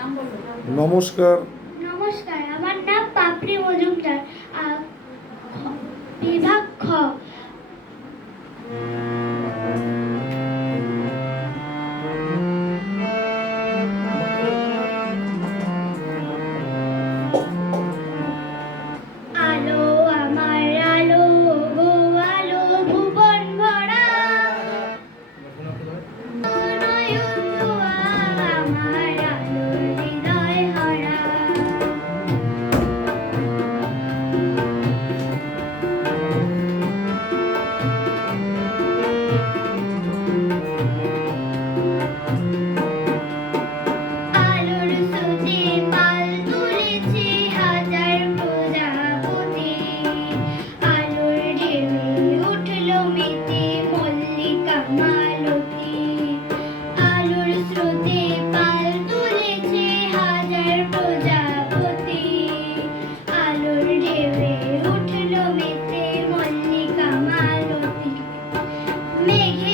নমস্কার। নমস্কার, আমার নাম পাপড়ি মজুমদার, বিভাগ খ। আলো আমার আলো গো আলো ভুবন ভরা, নয়ন ধোয়া আমার আলোর হৃদয় হরা। আলোর স্রোতে পাল তুলেছে হাজার প্রজাপতি, আলোর ঢেউয়ে উঠল মেতে মল্লিকা মালতী। আলোর স্রোতে পাল তুলেছে হাজার প্রজাপতি, আলোর ঢেউয়ে উঠল মেতে মল্লিকা মালতী। মেঘে